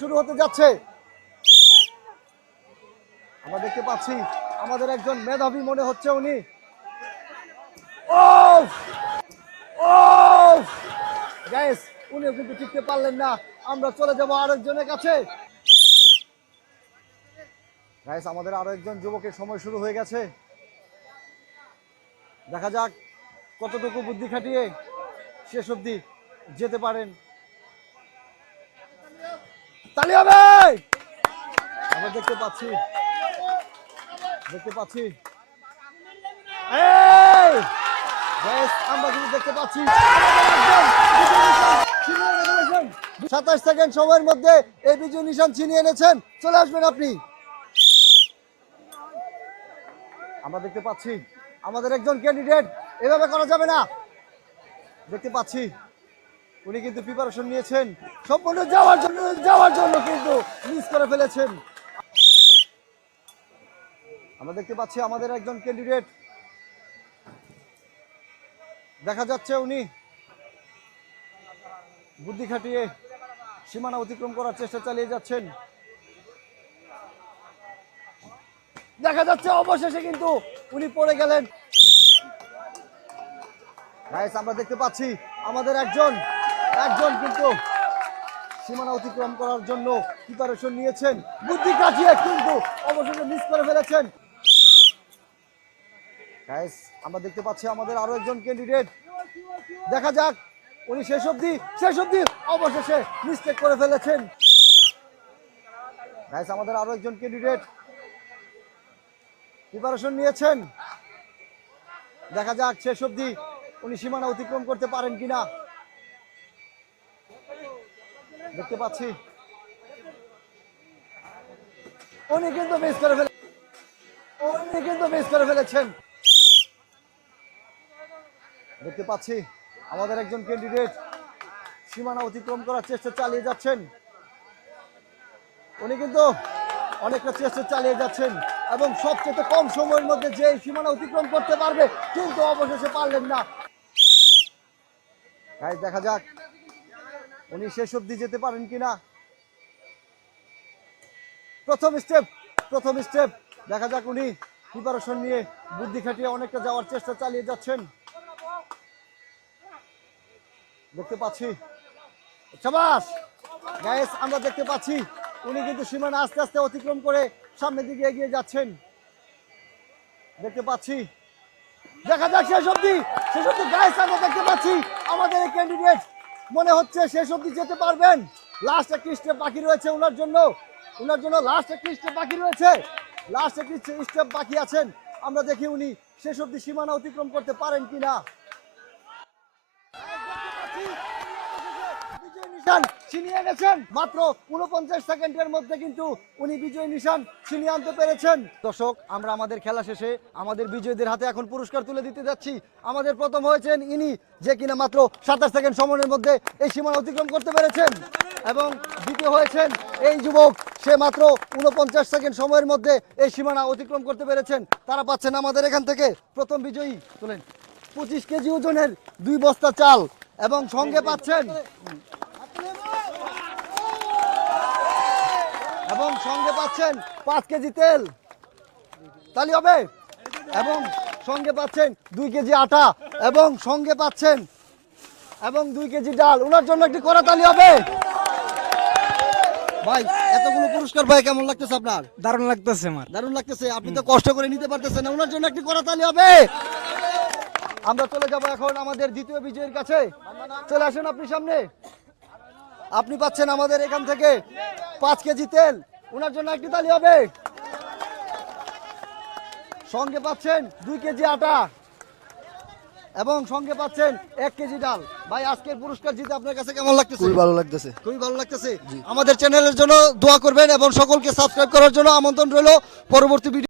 শুরু হতে যাচ্ছে। আমরা দেখতে পাচ্ছি আমাদের একজন মেধাবী মনে হচ্ছে উনি। গাইস উনিও কিন্তু টিকতে পারলেন না। আমরা চলে যাব আরেকজনের কাছে। গাইস আমাদের আরো একজন যুবকের সময় শুরু হয়ে গেছে। দেখা যাক কতটুকু বুদ্ধি খাটিয়ে শেষ অবধি যেতে পারেন। তালি হবে। আমরা দেখতে পাচ্ছি আমরা কিন্তু দেখতে পাচ্ছি 27 সেকেন্ড সময়ের মধ্যে এই বিজয় নিশান ছিনিয়ে এনেছেন। চলে আসবেন আপনি। আমরা দেখতে পাচ্ছি আমাদের একজন ক্যান্ডিডেট। এভাবে করা যাবে না। দেখতে পাচ্ছি উনি কিন্তু প্রিপারেশন নিয়েছেন সম্পূর্ণ যাওয়ার জন্য কিন্তু মিস করে ফেলেছেন। আমরা দেখতে পাচ্ছি আমাদের একজন ক্যান্ডিডেট। দেখা যাচ্ছে উনি বুদ্ধি খাটিয়ে সীমানা অতিক্রম করার চেষ্টা চালিয়ে যাচ্ছেন। দেখা যাচ্ছে অবশেষে কিন্তু উনি পড়ে গেলেন। গাইস আমরা দেখতে পাচ্ছি আমাদের একজন কিন্তু সীমানা অতিক্রম করার জন্য প্রিপারেশন নিয়েছেন, বুদ্ধি খাটিয়ে কিন্তু অবশেষে মিস করে ফেলেছেন। গাইস আমরা দেখতে পাচ্ছি আমাদের আরো একজন ক্যান্ডিডেট। দেখা যাক উনি শেষ অবধি অবশেষে মিস্টেক করে ফেলেছেন। গাইস আমাদের আরো একজন ক্যান্ডিডেট প্রিপারেশন নিয়েছেন। দেখা যাক শেষ অবধি উনি সীমানা অতিক্রম করতে পারেন কিনা। দেখতে পাচ্ছি উনি কিন্তু মিস করে ফেলেছেন। দেখতে পাচ্ছি আমাদের একজন ক্যান্ডিডেট সীমানা অতিক্রম করার চেষ্টা চালিয়ে যাচ্ছেন। উনি কিন্তু অনেকটা চেষ্টা চালিয়ে যাচ্ছেন এবং সবচেয়ে কম সময়ের মধ্যে যে সীমানা অতিক্রম করতে পারবে, কিন্তু অবশেষে পারলেন না। দেখা যাক উনি শেষ অবধি যেতে পারেন কিনা। প্রথম স্টেপ দেখা যাক উনি প্রিপারেশন নিয়ে বুদ্ধি খাটিয়ে অনেকটা যাওয়ার চেষ্টা চালিয়ে যাচ্ছেন। দেখতে পাচ্ছি শাবাশ। গাইস আমরা দেখতে পাচ্ছি উনি কিন্তু সীমানা আস্তে আস্তে অতিক্রম করে সামনের দিকে এগিয়ে যাচ্ছেন। দেখতে পাচ্ছি দেখা যাক শেষ অবধি গাইস আমরা দেখতে পাচ্ছি আমাদের এই ক্যান্ডিডেট মনে হচ্ছে শেষ অবধি যেতে পারবেন। লাস্ট একটি স্টেপ বাকি রয়েছে ওনার জন্য লাস্ট একটি স্টেপ বাকি আছেন। আমরা দেখি উনি শেষ অবধি সীমানা অতিক্রম করতে পারেন কিনা। ছিনিয়ে গেছেন মাত্র 49 সেকেন্ডের মধ্যে কিন্তু উনি বিজয় নিশান ছিনিয়ে আনতে পেরেছেন। দর্শক আমরা আমাদের খেলা শেষে আমাদের বিজয়ীদের হাতে এখন পুরস্কার তুলে দিতে যাচ্ছি। আমাদের প্রথম হয়েছেন ইনি, যে কিনা মাত্র 27 সেকেন্ড সময়ের মধ্যে এই সীমানা অতিক্রম করতে পেরেছেন, এবং দ্বিতীয় হয়েছেন এই যুবক, সে মাত্র 49 সেকেন্ড সময়ের মধ্যে এই সীমানা অতিক্রম করতে পেরেছেন। তারা পাচ্ছেন আমাদের এখান থেকে প্রথম বিজয়ী তোলেন 25 কেজি ওজনের 2 বস্তা চাল, এবং সঙ্গে পাচ্ছেন 5 কেজি তেল। তালি হবে। এবং সঙ্গে পাচ্ছেন 2 কেজি আটা, এবং সঙ্গে পাচ্ছেন 2 কেজি ডাল। ওনার জন্য একটি করা তালি হবে। ভাই এতগুলো পুরস্কার ভাই কেমন লাগতেছে আপনার? দারুণ লাগতেছে আমার। দারুণ লাগতেছে। আপনি তো কষ্ট করে নিতে পারতেছেন না, ওনার জন্য একটি করা তালি হবে। আমরা চলে যাব এখন আমাদের দ্বিতীয় বিজয়ের কাছে। চলে আসেন আপনি সামনে। আপনি পাচ্ছেন আমাদের এখান থেকে 5 কেজি তেল, ওনার জন্য একটি তালি হবে। সঙ্গে পাচ্ছেন 2 কেজি আটা, এবং সঙ্গে পাচ্ছেন 1 কেজি ডাল। ভাই আজকের পুরস্কার জিতে আপনার কাছে কেমন লাগতেছে? খুবই ভালো লাগতেছে। খুবই ভালো লাগতেছে। আমাদের চ্যানেলের জন্য দোয়া করবেন এবং সকলকে সাবস্ক্রাইব করার জন্য আমন্ত্রণ রইল। পরবর্তী ভিডিও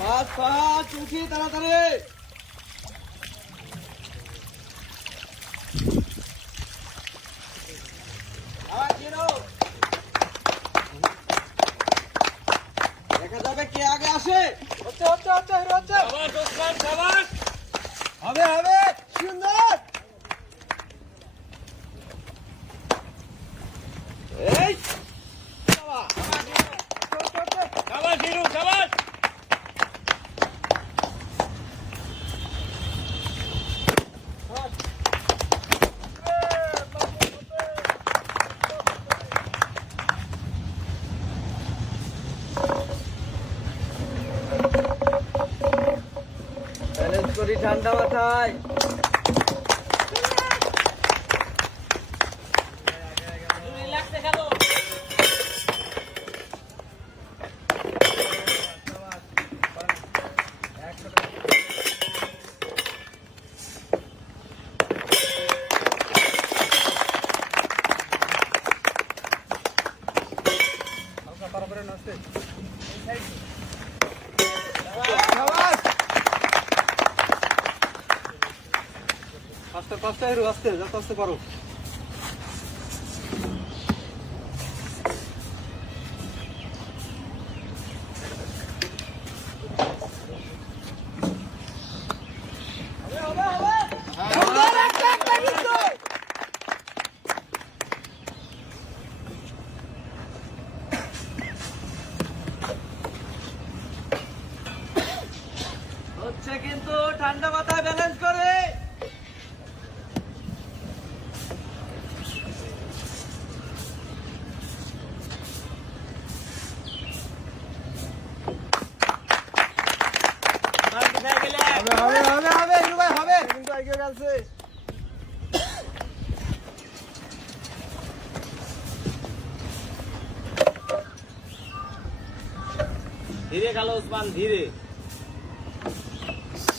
পাঁচ পাঁচ উঠি তাড়াতাড়ি। দেখা যাবে কে আগে আসে। হচ্ছে হচ্ছে হচ্ছে হচ্ছে হবে হবে সুন্দর। এই ব্যালেন্স করি ঠান্ডা মাথায়। আস্তে আস্তে হিরো আস্তে যত আস্তে পারো। হচ্ছে কিন্তু ঠান্ডা মাথায় ব্যালেন্স করে। হবে হবে হবে হিরো ভাই হবে কিন্তু এগিয়ে গেছে। ধীরে গেল ওসমান ধীরে।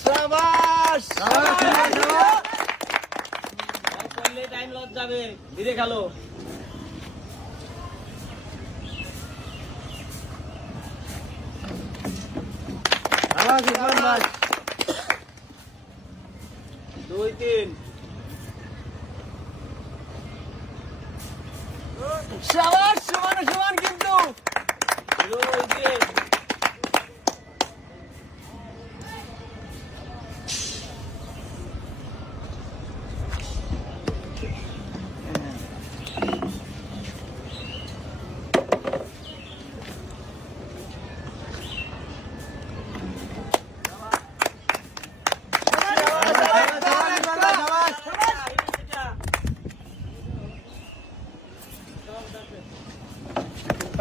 শাবাশ করলে টাইম লস যাবে। ধীরে খেলো। দুই তিন শাবাশ সমান সমান কিন্তু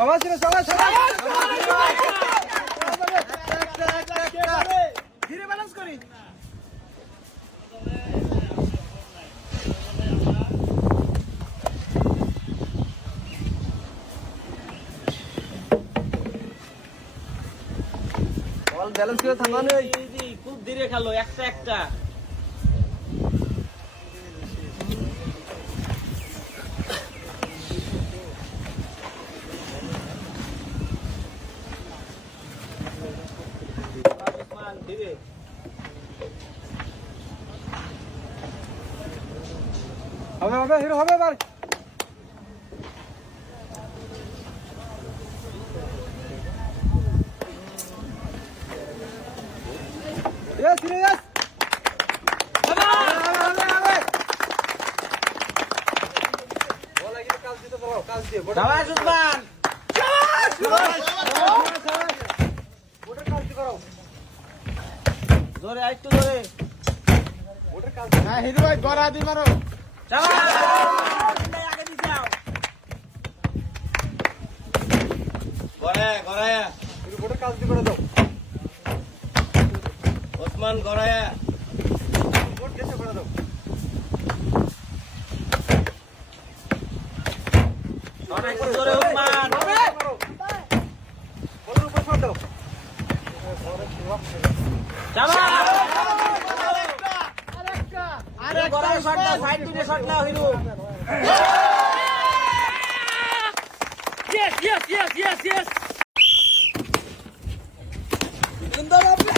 সবাই ছিল সবাই সবাই ধীরে ব্যালেন্স করি বল ব্যালেন্স করে থামানো খুব ধীরে খেলো একটা একটা ধীরে হবে হবে হিরো হবে এবার Yes, yes. শাবাশ উসমান জোরে আরেকটু জোরে হ্যাঁ হিরো ভাই গড়া দি মারো শাবাশ আগে দিয়ে যাও গড়ায় গড়ায় ওসমান গড়ায় আরেকটু জোরে ওসমান শাবাশ আরে গড়ায় শট দাও সাইড থেকে শট নাও হিরো yes সুন্দর হবে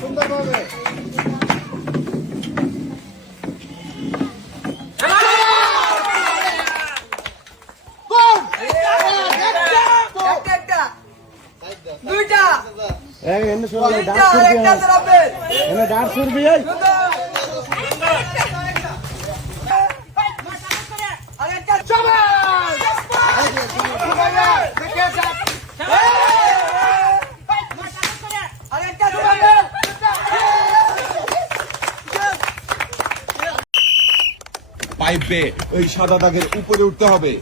সুন্দরভাবে পাইপ বেয়ে ওই সাদা দাগের উপরে উঠতে হবে।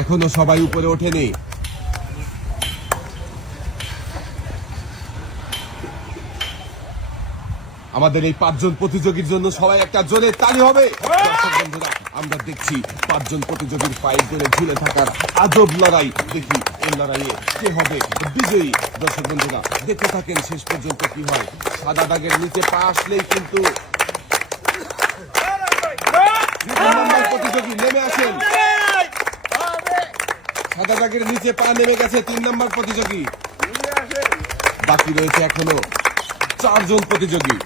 এখনো সবাই উপরে ওঠেনি। আমাদের এই 5 জন প্রতিযোগীর জন্য সবাই একটা জোরে তালি হবে। দর্শক বন্ধুরা, আমরা দেখছি 5 জন প্রতিযোগীর পাইপ ধরে ঝুলে থাকার আজব লড়াই। দেখি এই লড়াইয়ে কে হবে বিজয়ী। দর্শক বন্ধুরা, দেখতে থাকেন শেষ পর্যন্ত কি হয়। সাদা দাগের নিচে পা আসলেই কিন্তু প্রতিযোগী নেমে আসেন। সাদা দাগের নিচে পা নেমে গেছে 3 নম্বর প্রতিযোগী। বাকি রয়েছে এখনো 4 জন প্রতিযোগী।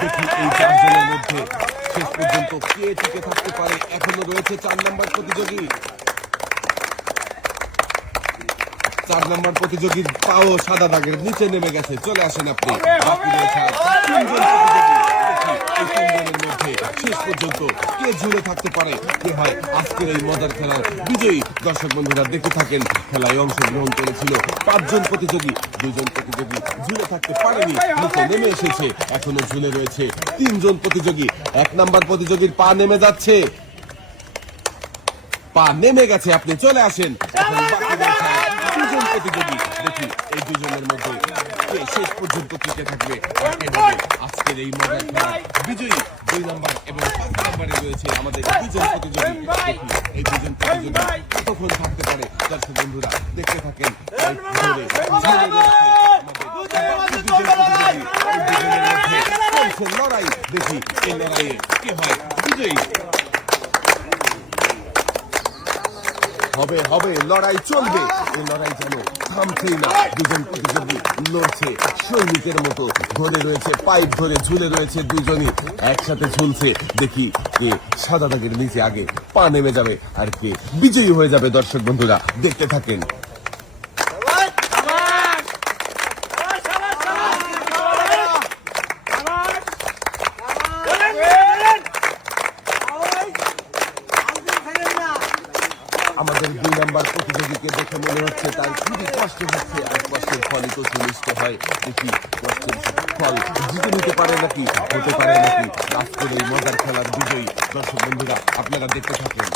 দেখি এই 4 জনের মধ্যে শেষ পর্যন্ত কে টিকে থাকতে পারে। এখনো রয়েছে 4 নম্বর প্রতিযোগী। 4 নম্বর প্রতিযোগীর পাও সাদা দাগের নিচে নেমে গেছে। চলে আসেন আপনি। বাকি রয়েছে 3 জন প্রতিযোগী। দেখি এই তিনজনের মধ্যে শেষ পর্যন্ত কে ঝুলে থাকতে পারে, কে হয় আজকের এই মজার খেলার বিজয়ী। দর্শক বন্ধুরা দেখতে থাকেন, খেলায় অংশগ্রহণ করেছিল 5 জন প্রতিযোগী। 2 জন প্রতিযোগী ঝুলে থাকতে পারেনি, নিচে নেমে এসেছে। এখনো ঝুলে রয়েছে 3 জন প্রতিযোগী। 1 নাম্বার প্রতিযোগীর পা নেমে যাচ্ছে, পা নেমে গেছে, আপনি চলে আসেন। এখন বাকি রয়েছে 2 জন প্রতিযোগী। দেখি এই 2 জনের মধ্যে কে শেষ পর্যন্ত টিকে থাকবে, কে হবে আজকের এই মজার খেলার বিজয়ী। 2 নাম্বার এবং 5 নাম্বারে রয়েছে আমাদের 2 জন প্রতিযোগী। দেখি এই 2 জন প্রতিযোগী কতক্ষণ থাকতে পারে। দর্শক বন্ধুরা দেখতে থাকেন, এই ধরে ঝুলে রয়েছে আমাদের বাকি 2 জন প্রতিযোগী। এই 2 জনের মধ্যে চলছে লড়াই, দেখি এই লড়াইয়ে কে হয় বিজয়ী। হবে হবে লড়াই চলবে, এই লড়াই যেন থামছেই না। 2 জন প্রতিযোগী লড়ছে সৈনিকের মতো, ধরে রয়েছে পাইপ ধরে ঝুলে রয়েছে, 2 জনই একসাথে ঝুলছে। দেখি কে সাদা দাগের নিচে আগে পা নেমে যাবে আর কে বিজয়ী হয়ে যাবে। দর্শক বন্ধুরা দেখতে থাকেন। আমাদের 2 নাম্বার প্রতিযোগীকে দেখে মনে হচ্ছে তার খুবই কষ্ট হচ্ছে, আর কষ্টের ফলই তো সুনিষ্ট হয়। দেখি কষ্টের ফল জিতে নিতে পারে নাকি, হতে পারে নাকি আজকের এই মজার খেলার বিজয়ী। দর্শক বন্ধুরা আপনারা দেখতে থাকেন।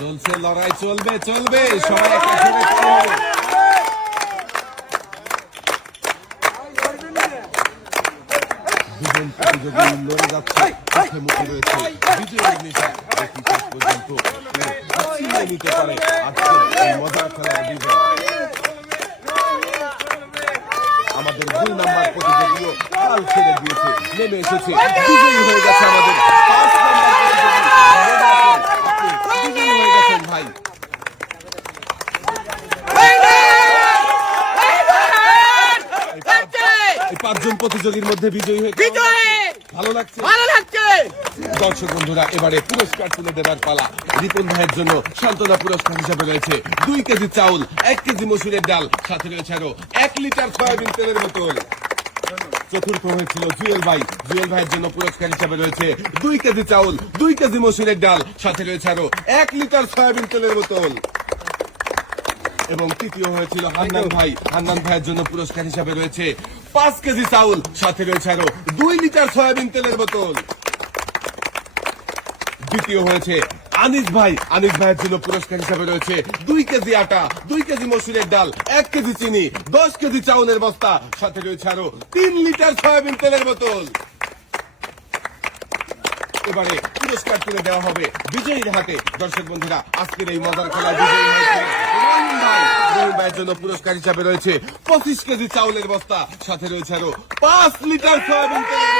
চলছে লড়াই, চলবে চলবে, সবাই একটা ছেড়ে হবে। দুজন প্রতিযোগী লড়ে যাচ্ছে, মুখে মুখে রয়েছে বিজয়ের নেশা। দেখি শেষ পর্যন্ত ছিনিয়ে নিতে পারে আজকের এই মজার খেলার বিজয়। আমাদের 2 নাম্বার প্রতিযোগীও হাল ছেড়ে দিয়েছে, নেমে এসেছে, বিজয়ী হয়ে গেছে আমাদের 5 নাম্বার প্রতিযোগী। আপনি বিজয়ী হয়ে গেছেন ভাই। এই 5 জন প্রতিযোগীর মধ্যে বিজয়ী হয়ে ভালো লাগছে, ভালো লাগছে। দর্শক বন্ধুরা এবারে পুরস্কার তুলে দেবার পালা। রিপন ভাইয়ের জন্য সান্ত্বনা পুরস্কার হিসাবে রয়েছে 2 কেজি চাউল, 1 কেজি মসুরের ডাল, সাথে রয়েছে আরো 1 লিটার সয়াবিন তেলের বোতল। চতুর্থ হয়েছিল জুয়েল ভাই, জুয়েল ভাইয়ের জন্য পুরস্কার হিসাবে রয়েছে 2 কেজি চাউল, 2 কেজি মসুরের ডাল, সাথে রয়েছে আরো 1 লিটার সয়াবিন তেলের বোতল। এবং তৃতীয় হয়েছিল হান্নান ভাই, হান্নান ভাইয়ের জন্য পুরস্কার হিসাবে রয়েছে 5 কেজি চাউল, সাথে রয়েছে আরো 2 লিটার সয়াবিন তেলের বোতল। দ্বিতীয় হয়েছে আনিস ভাই, আনিস ভাইয়ের জন্য পুরস্কার হিসাবে রয়েছে 2 কেজি আটা, 2 কেজি মসুরের ডাল, 1 কেজি চিনি, 10 কেজি চাউলের বস্তা, সাথে রয়েছে আরো 3 লিটার সয়াবিন তেলের বোতল। এবারে পুরস্কার তুলে দেওয়া হবে বিজয়ীর হাতে। দর্শক বন্ধুরা আজকের এই মজার খেলায় বিজয়ী হয়েছে রহিম ভাই। রহিম ভাইয়ের জন্য পুরস্কার হিসাবে রয়েছে 25 কেজি চাউলের বস্তা, সাথে রয়েছে আরো 5 লিটার সয়াবিন তেলের